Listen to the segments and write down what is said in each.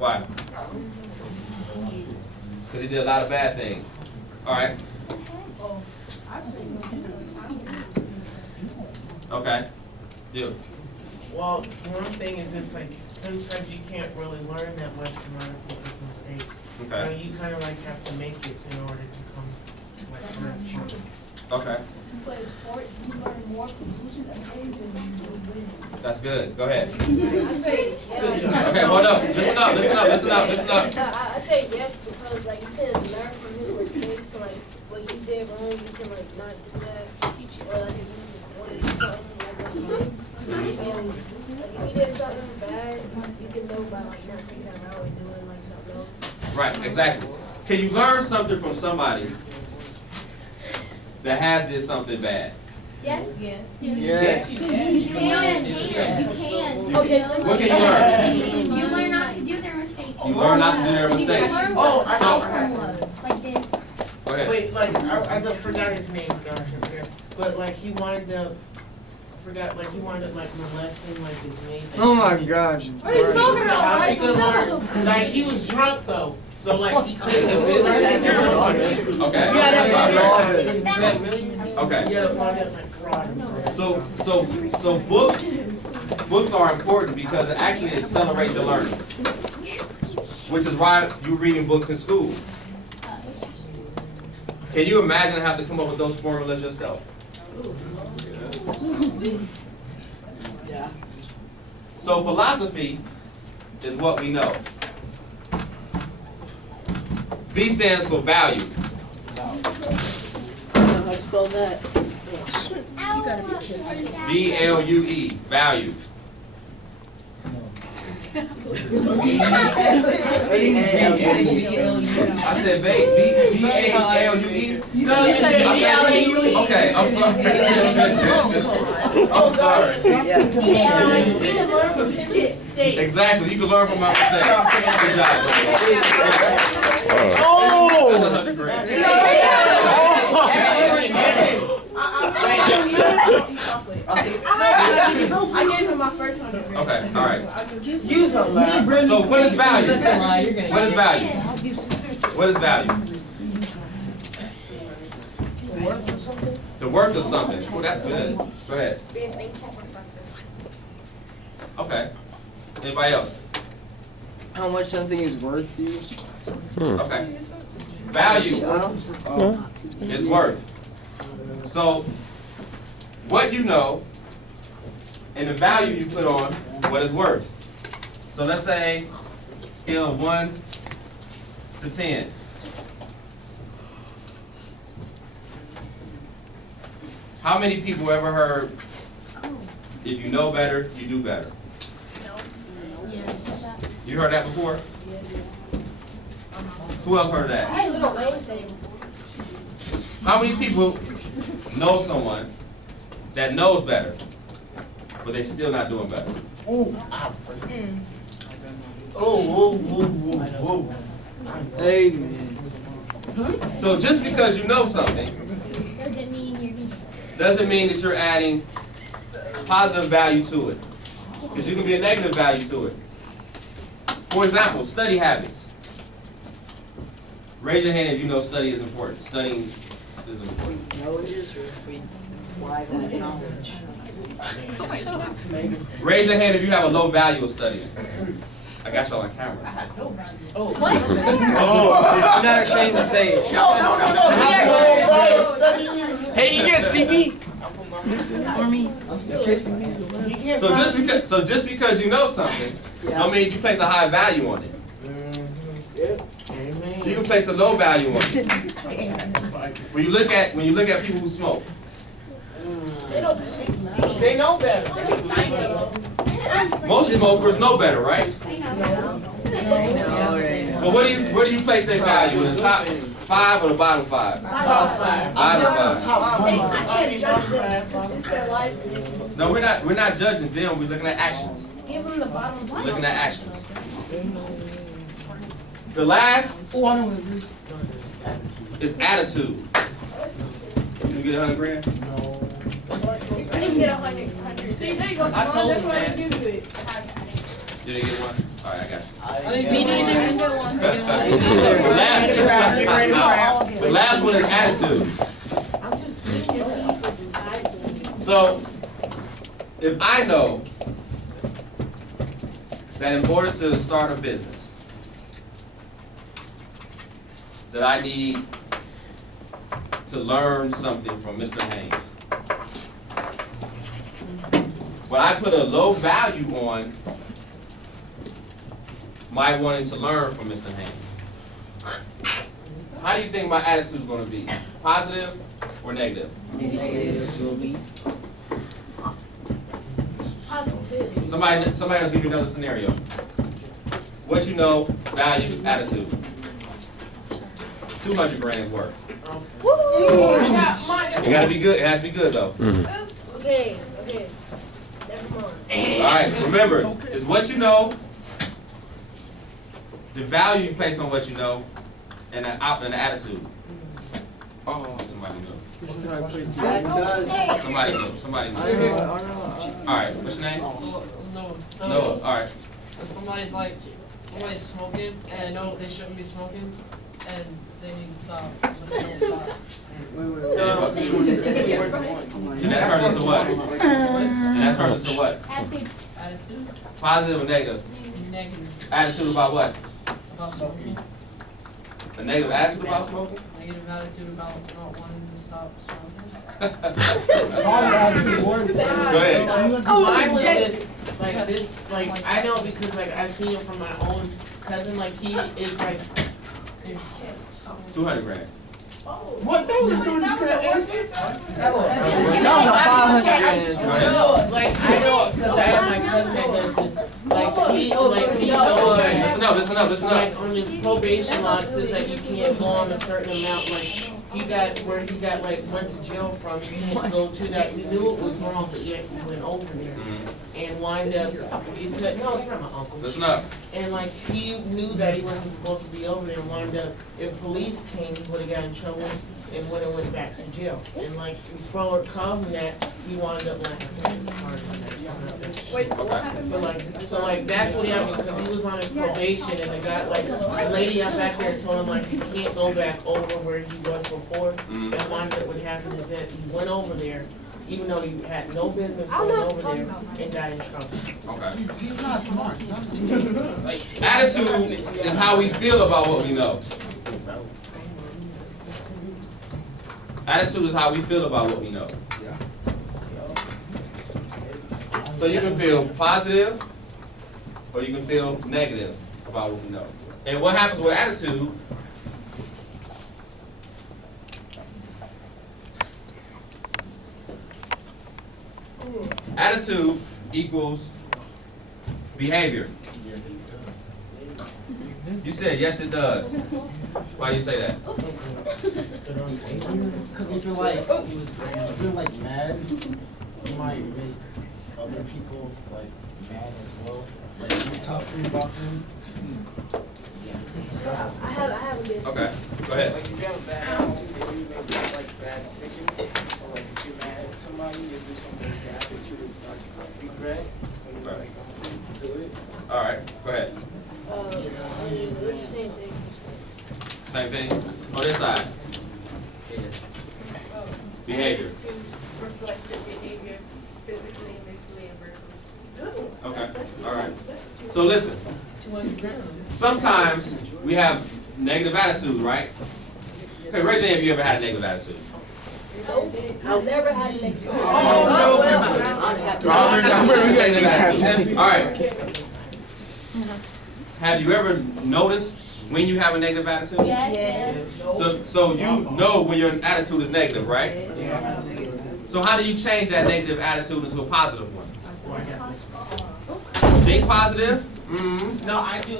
Why? Because he did a lot of bad things. All right. Okay. You. Well, one thing is it's like sometimes you can't really learn that much from other people's mistakes. Okay. You kind of like have to make it in order to come like learn. Okay. If you play a sport, you learn more from losing a game than you do winning. That's good. Go ahead. I say, Okay, hold up. Listen up, listen up, listen up, listen up. I say yes because like you can learn from his mistakes. So, like what he did wrong, you can like not do that. Or like if you just want to do something like that's fine. And like if he did something bad, you can know by like not taking that route and doing like something else. Right, exactly. Can you learn something from somebody that has did something bad? Yes. Yes. You can. Okay, so What can you learn? You learn not to do their mistakes. You learn not to do their mistakes. Oh, I So, Like this. go ahead. Wait, like I just forgot his name, but like he wanted to. Like he wanted to like molest him like his mate. Oh my gosh. what are you talking about? How he Like, could learn? Like he was drunk though, so like he couldn't do business. Okay. Okay. Yeah, like fraud. So books are important because it actually accelerates your learning, which is why you're reading books in school. Can you imagine having to come up with those formulas yourself? So philosophy is what we know. V stands for value. How to spell that? V-L-U-E, value. I said V-A-L-U-E? No, you said V-L-U-E. Okay, I'm sorry. I'm sorry. Exactly, you can learn from my mistakes. Good job. Oh! That's 100%. I gave him my first 100. Okay, all right. Use a lot. So what is value? What is value? What is value? The worth of something. Oh, that's good. Go ahead. being thankful for something. Okay. Anybody else? How much something is worth to you? Okay. Value is worth. So what you know and the value you put on what it's worth. So let's say scale of 1 to 10. How many people ever heard, if you know better, you do better? You heard that before? Who else heard I that? had Little Wayne say it before. How many people know someone that knows better, but they still not doing better? Amen. So just because you know something Doesn't mean you're gonna. doesn't mean that you're adding positive value to it. Because you can be a negative value to it. For example, study habits. Raise your hand if you know study is important. Studying is important. No, it is, or if we apply that knowledge. Raise your hand if you have a low value of studying. I got y'all on camera. What? I'm not ashamed to say it. No. Hey, you can't see me. So just because you know something, that means you place a high value on it. You can place a low value on it. When you look at people who smoke, They know better. most smokers know better, right? But where do you place their value? In the top 5 or the bottom 5? Top 5. Bottom 5. I can't judge them. It's their life. No, we're not judging them. We're looking at actions. Give them the bottom We're line. looking at actions. The last is attitude. You get 100 grand? I didn't get 100. See, there you go. I told That's him why I that. give you it. You didn't get one? Alright, I got you. Me neither. The last one is attitude. I'm just So, if I know that in order to start a business, that I need to learn something from Mr. Haynes, but I put a low value on my wanting to learn from Mr. Haynes, how do you think my attitude is going to be? Positive or negative? Positivity. Somebody else give me another scenario. What you know, value, attitude. 200 grand's worth. It gotta be good. It has to be good though. Okay. Never mind. All right. Remember, it's what you know, the value you place on what you know, and the attitude. Oh, somebody knows. That does. Somebody knows. Somebody knows. All right. What's your name? No. Noah. All right. Somebody's smoking and they know they shouldn't be smoking and they need to stop, but they don't stop. And that turns into what? And that turns into what? Attitude. Attitude? Positive or negative? Negative. Attitude about what? About smoking. A negative attitude about smoking? Negative attitude about not wanting to stop smoking. Go ahead. Mine was this, I know because I've seen it from my own cousin, he is 200 grand. what those are doing, you could have answered? That was a 500 grand. Go ahead. I know, because I have my cousin that does this, he knows. Listen up. On the probation law, it says that you can't go on a certain amount, he went to jail from, you can't go to that, he knew it was wrong, but yet he went over there. And wind up, he said, no, it's not my uncle. Listen up. And he knew that he wasn't supposed to be over there, and wound up, if police came, he would've got in trouble and went back to jail. And before causing that, he wound up Wait, so what happened? But that's what happened, because he was on his probation, and the guy, the lady up back there told him he can't go back over where he was before. And wound up what happened is that he went over there, even though he had no business going over there, and got in trouble. Okay. He's not smart. Attitude is how we feel about what we know. Attitude is how we feel about what we know. So you can feel positive, or you can feel negative about what we know. And what happens with attitude? Attitude equals behavior. You said yes, it does. Why do you say that? Because if you're mad, you might make other people mad as well. You talk to me about them. I have a bit. Okay, go ahead. If you have a bad attitude, then you make bad decisions, or if you're mad at somebody, you do something bad that you regret, and you don't do it. All right, go ahead. Same thing. Same thing. On this side. Behavior. Reflects your behavior physically, mentally, and verbally. Okay, all right. So listen, sometimes we have negative attitudes, right? Okay, raise your hand if you ever had a negative attitude. I've never had a negative. All right. Have you ever noticed when you have a negative attitude? Yes. So you know when your attitude is negative, right? So how do you change that negative attitude into a positive one? Think positive. No, I do.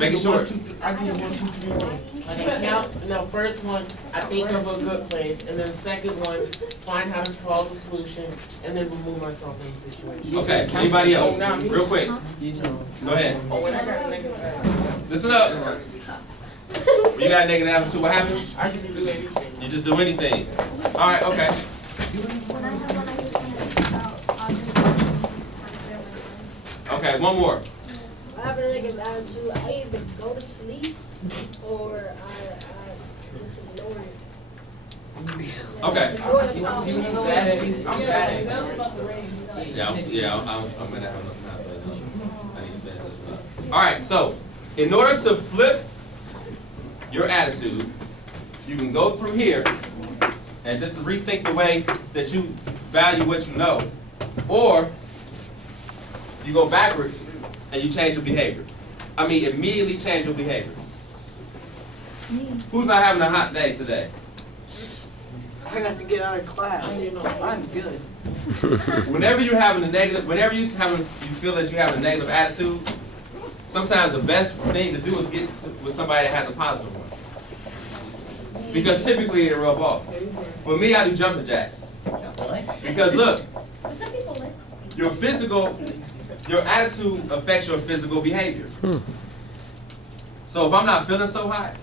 Make it short. I do the 1, 2, 3 thing. I count. No, first one, I think of a good place, and then second one, find how to solve the solution, and then remove myself from the situation. Okay. Anybody else? Real quick. Go ahead. Oh, when I got a negative attitude, Listen up. You got a negative attitude. What happens? I can do anything. You just do anything. All right. Okay. Okay. One more. I have a negative attitude, I either go to sleep or I just ignore it. Okay. Ignore the problem. I'm bad at it. I'm bad at it. Yeah, I'm gonna have enough time, but I need to finish this one up. All right, so in order to flip your attitude, you can go through here and just to rethink the way that you value what you know, or you go backwards and you change your behavior. I mean, immediately change your behavior. Who's not having a hot day today? I got to get out of class. I'm good. Whenever you're having a negative, whenever you feel that you have a negative attitude, sometimes the best thing to do is get with somebody that has a positive one. Because typically it'll rub off. For me, I do jumping jacks. Because look, But some people live. your attitude affects your physical behavior. So if I'm not feeling so hot,